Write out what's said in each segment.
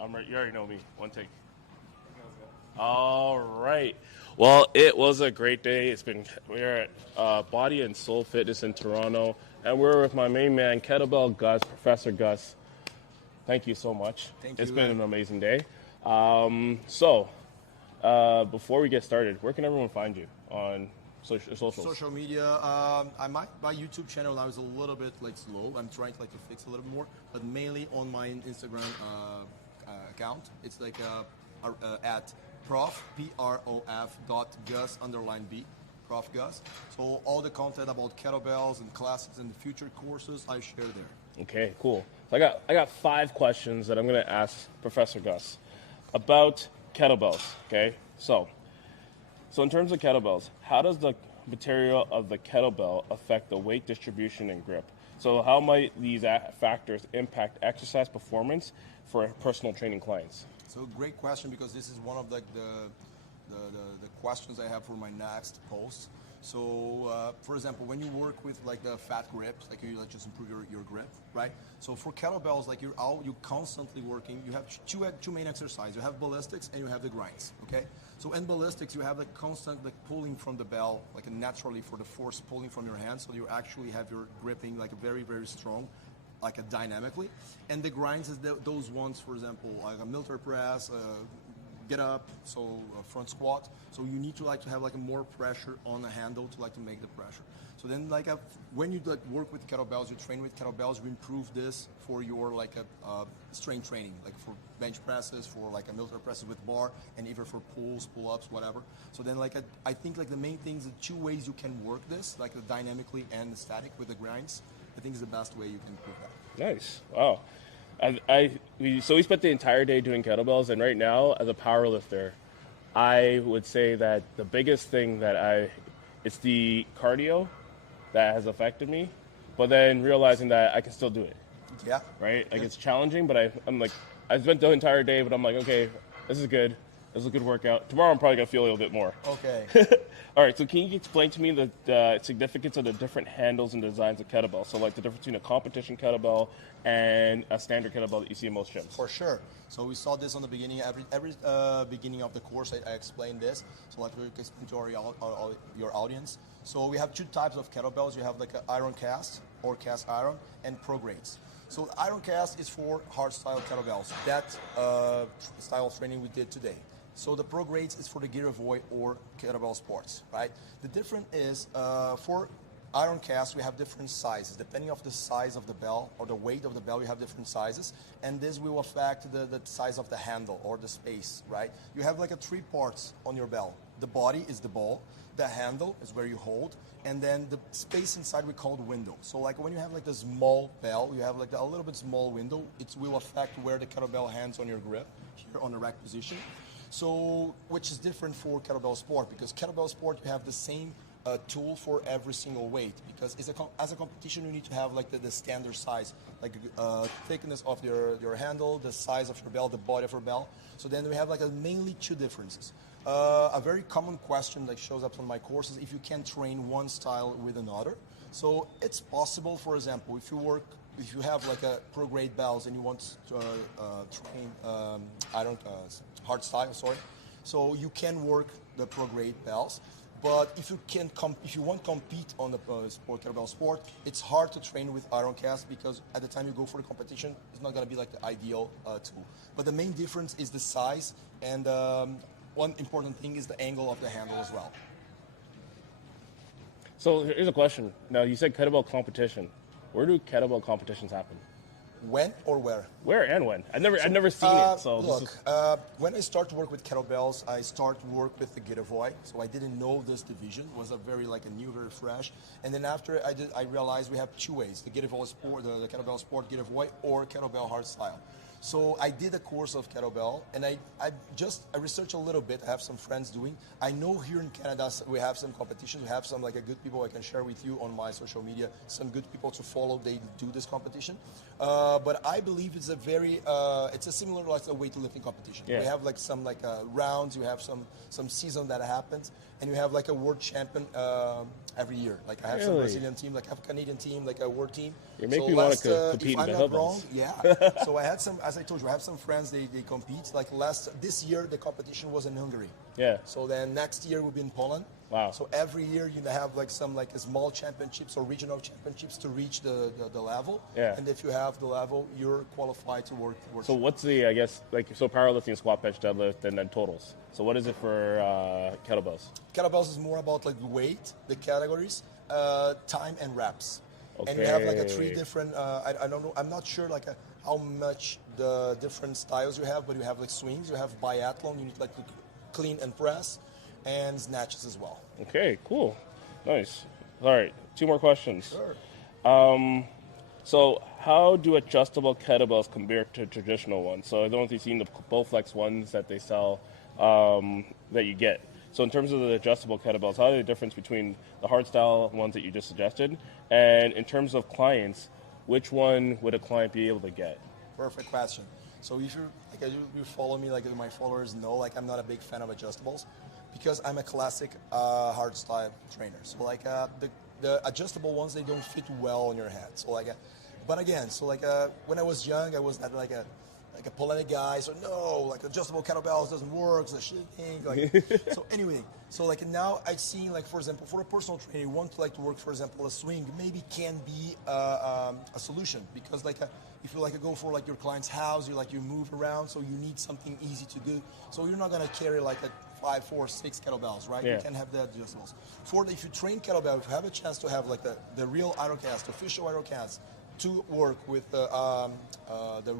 I'm right. You already know me. One take. All right. Well, it was a great day. We're at Body and Soul Fitness in Toronto, and we're with my main man, Kettlebell Gus, Professor Gus. Thank you so much. It's been an amazing day. Before we get started, where can everyone find you on socials? Social media. My YouTube channel now is a little bit slow. I'm trying to fix a little bit more, but mainly on my Instagram account. It's at prof Gus_B, Prof Gus. So all the content about kettlebells and classes and future courses I share there. Okay, cool. So I got 5 questions that I'm going to ask Professor Gus about kettlebells. Okay, so in terms of kettlebells, how does the material of the kettlebell affect the weight distribution and grip? So how might these factors impact exercise performance for personal training clients? So great question, because this is one of the questions I have for my next post. So for example, when you work with the fat grips, you just improve your grip, right? So for kettlebells, you're constantly working. You have two main exercises. You have ballistics and you have the grinds, okay? So in ballistics, you have the constant pulling from the bell, naturally for the force pulling from your hand. So you actually have your gripping very, very strong, dynamically. And the grinds is those ones, for example, like a military press, get up, so front squat. So you need to have more pressure on the handle to make the pressure. So then when you work with kettlebells, you train with kettlebells, you improve this for your strength training, for bench presses, for a military presses with bar, and even for pulls, pull-ups, whatever. So then I think the main things, the 2 ways you can work this, dynamically and static with the grinds, I think is the best way you can improve that. Nice. Wow. So we spent the entire day doing kettlebells, and right now, as a power lifter, I would say that the biggest thing it's the cardio that has affected me, but then realizing that I can still do it. Yeah. Right? It's challenging, but I spent the entire day, but I'm okay, this is good. This is a good workout. Tomorrow I'm probably going to feel a little bit more. Okay. All right, so can you explain to me the significance of the different handles and designs of kettlebell? So the difference between a competition kettlebell and a standard kettlebell that you see in most gyms. For sure. So we saw this on the beginning. Every beginning of the course, I explained this. So we can explain to your audience. So we have 2 types of kettlebells. You have an iron cast or cast iron and pro grades. So iron cast is for hard style kettlebells. That style of training we did today. So the pro grades is for the gear avoid or kettlebell sports, right? The difference is for iron cast, we have different sizes. Depending on the size of the bell or the weight of the bell, we have different sizes. And this will affect the size of the handle or the space, right? You have 3 parts on your bell. The body is the ball. The handle is where you hold. And then the space inside we call the window. So when you have the small bell, you have a little bit small window. It will affect where the kettlebell hands on your grip, here on the rack position. So, which is different for kettlebell sport, because kettlebell sport, you have the same tool for every single weight, because as a competition, you need to have the standard size, thickness of your handle, the size of your bell, the body of your bell. So then we have mainly 2 differences. A very common question that shows up on my courses, if you can train one style with another. So it's possible, for example, if you have a pro grade bells and you want to train hard style, so you can work the pro grade bells. But if you want to compete on the kettlebell sport, it's hard to train with iron cast, because at the time you go for the competition, it's not going to be the ideal tool. But the main difference is the size, and one important thing is the angle of the handle as well. So here's a question. Now, you said kettlebell competition. Where do kettlebell competitions happen? When or where? Where and when? I've never seen it. So look, when I start to work with kettlebells, I start to work with the Getavoy. So I didn't know this division. It was a very new, very fresh. And then after I realized we have 2 ways: the Getavoy sport, the kettlebell sport Getavoy, or kettlebell hard style. So I did a course of kettlebell, and I researched a little bit. I have some friends doing. I know here in Canada we have some competition. We have some good people I can share with you on my social media. Some good people to follow. They do this competition, but I believe it's it's a similar a weightlifting competition. Yeah. We have some rounds. You have some season that happens, and you have a world champion every year. I have some Brazilian team, I have a Canadian team, a world team. You're making me want to compete if in I'm not kettlebells. wrong, yeah. So I had some, as I told you, I have some friends, they compete. Like this year, the competition was in Hungary. Yeah. So then next year will be in Poland. Wow. So every year you have like some like small championships or regional championships to reach the level. Yeah. And if you have the level, you're qualified to work. So what's the, I guess, like, so powerlifting, squat, bench, deadlift, and then totals. So what is it for kettlebells? Kettlebells is more about like the weight, the categories, time and reps. Okay. And you have like a 3 different, I don't know, I'm not sure like how much the different styles you have, but you have like swings, you have biathlon, you need like to clean and press, and snatches as well. Okay, cool. Nice. All right, 2 more questions. Sure. So how do adjustable kettlebells compare to traditional ones? So I don't know if you've seen the Bowflex ones that they sell that you get. So in terms of the adjustable kettlebells, how are the difference between the hard style ones that you just suggested? And in terms of clients, which one would a client be able to get? Perfect question. So if you like, you follow me, like my followers know, like I'm not a big fan of adjustables because I'm a classic hard style trainer. So like the adjustable ones, they don't fit well on your head. So like, but again, so like when I was young, I was not like a polemic guy. So no, like adjustable kettlebells doesn't work. It's a shit thing. Like, so anyway, so like now I've seen like, for example, for a personal trainer, you want to like to work, for example, a swing maybe can be a solution because like if you like go for like your client's house, you move around, so you need something easy to do. So you're not gonna carry like a 5, 4, 6 kettlebells, right? Yeah. You can have the adjustables. If you train kettlebell, if you have a chance to have like the real aerocast, official aerocast, to work with the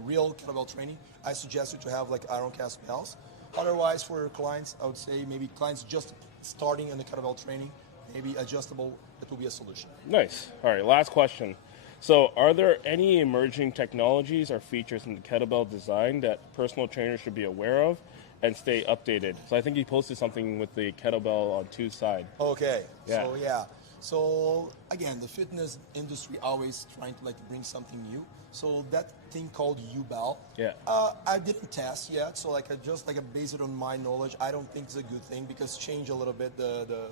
real kettlebell training, I suggest you to have like aerocast bells. Otherwise, for your clients, I would say maybe clients just starting in the kettlebell training, maybe adjustable, that will be a solution. Nice. All right, last question. So are there any emerging technologies or features in the kettlebell design that personal trainers should be aware of and stay updated? So I think you posted something with the kettlebell on 2 side. Okay. Yeah. So yeah. So again, the fitness industry always trying to like bring something new. So that thing called unveil. Yeah. I didn't test yet. So like I just like based it on my knowledge, I don't think it's a good thing because change a little bit the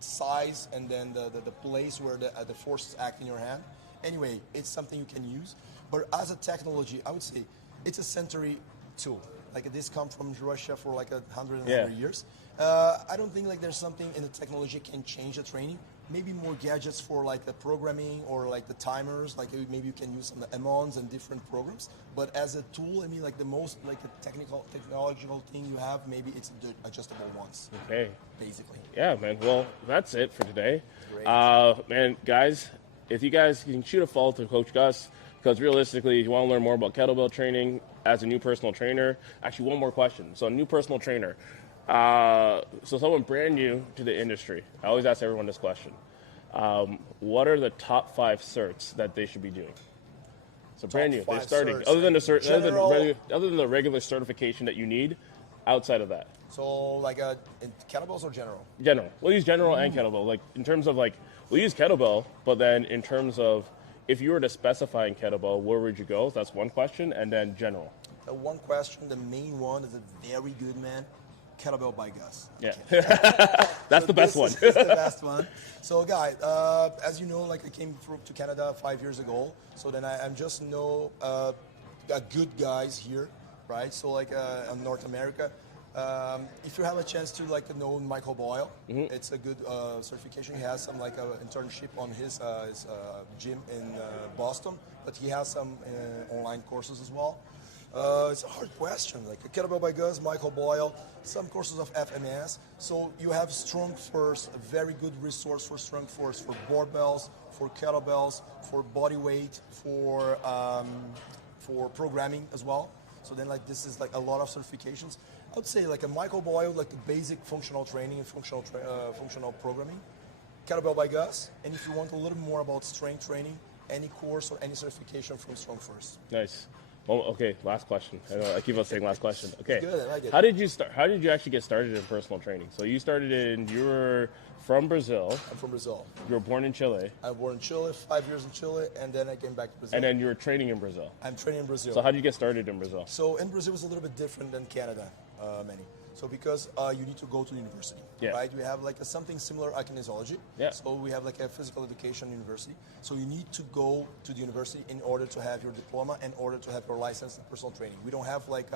size and then the place where the forces act in your hand. Anyway, it's something you can use. But as a technology, I would say it's a century tool. Like this comes from Russia for like 100 years. I don't think like there's something in the technology can change the training. Maybe more gadgets for like the programming or like the timers. Like maybe you can use some add-ons and different programs. But as a tool, I mean like the most like a technological thing you have, maybe it's the adjustable ones. Okay. Basically. Yeah, man. Well, that's it for today. Great. Man, guys, if you guys can shoot a follow to Coach Gus, because realistically, if you want to learn more about kettlebell training as a new personal trainer, actually one more question. So a new personal trainer, so someone brand new to the industry, I always ask everyone this question. What are the top 5 certs that they should be doing? So brand new, they're starting. Certs. Other than the regular certification that you need, outside of that. So like in kettlebells or general? General. We'll use general and kettlebell. Like in terms of like, we'll use kettlebell, but then in terms of if you were to specify in kettlebell, where would you go? That's one question, and then general. The one question, the main one is a very good man. Kettlebell by Gus. Yeah, that's the best one. This is the best one. So, guys, as you know, like I came to Canada 5 years ago. So then I'm just know good guys here, right? So like in North America, if you have a chance to like know Michael Boyle, it's a good certification. He has some like internship on his gym in Boston, but he has some online courses as well. It's a hard question. Like a Kettlebell by Gus, Michael Boyle, some courses of FMS. So you have Strong First, a very good resource for Strong First, for barbells, for kettlebells, for body weight, for programming as well. So then like this is like a lot of certifications. I would say like a Michael Boyle, like the basic functional training and functional programming. Kettlebell by Gus, and if you want a little more about strength training, any course or any certification from Strong First. Nice. Well, okay, last question. I keep on saying last question. Okay. Good, I like it. How did you start? How did you actually get started in personal training? So you started you were from Brazil. I'm from Brazil. You were born in Chile. I was born in Chile, 5 years in Chile, and then I came back to Brazil. And then you were training in Brazil. I'm training in Brazil. So how did you get started in Brazil? So in Brazil, it's a little bit different than Canada, Manny. So because you need to go to university, Yeah. right? We have like something similar kinesiology. Yeah. So we have like a physical education university. So you need to go to the university in order to have your diploma, in order to have your license in personal training. We don't have like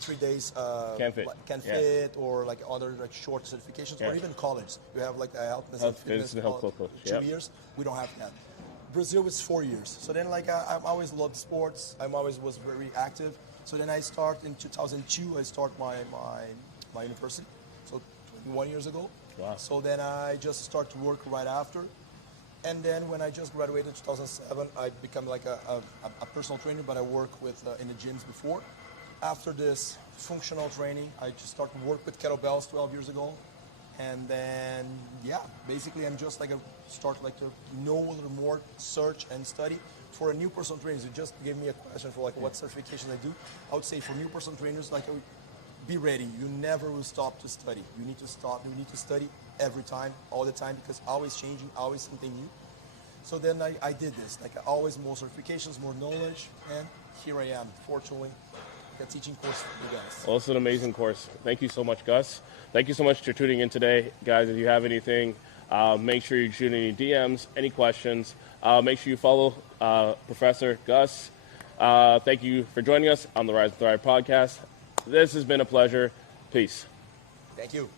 3 days Can fit. fit or like other like short certifications or even college. You have like a health and fitness health college, coach. 2 years. We don't have that. Brazil is 4 years. So then like I always loved sports. I always was very active. So then I start in 2002. I start my university. So 21 years ago. Wow. So then I just start to work right after. And then when I just graduated in 2007, I become like a personal trainer, but I work with in the gyms before. After this functional training, I just started to work with kettlebells 12 years ago. And then, yeah, basically I'm just like start like to know a little more, search and study. For a new personal trainer, you just gave me a question for like what certification I do. I would say for new personal trainers, like be ready. You never will stop to study. You need to study every time, all the time, because always changing, always something new. So then I did this, like always more certifications, more knowledge, and here I am, fortunately, a teaching course for you guys. Well, it's an amazing course. Thank you so much, Gus. Thank you so much for tuning in today. Guys, if you have anything, make sure you shoot any DMs, any questions. Make sure you follow Professor Gus. Thank you for joining us on the Rise and Thrive podcast. This has been a pleasure. Peace. Thank you.